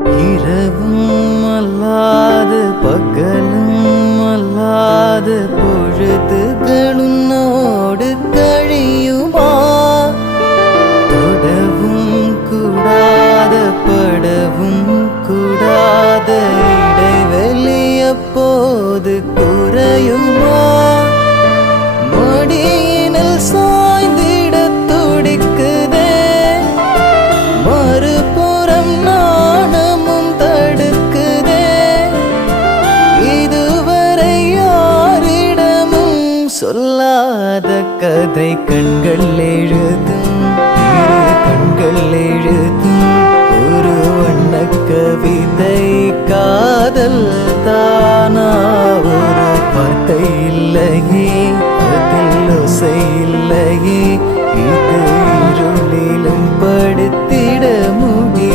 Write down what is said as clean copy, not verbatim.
இரவும் அல்லாது பகலும் அல்லாது பொழுதுகளுன்னோடு கழியுமா? தொடவும் கூடாத படவும் கூடாத இடைவெளி அப்போது குறையுமா? மடியினில் சாய்ந்திட துடிக்குதே, மறுபுறம் நாணமும் தடுக்குதே. இதுவரை யாரிடமும் சொல்லாத கதை கண்கள் எழுதும், இரு கண்கள் எழுதும்.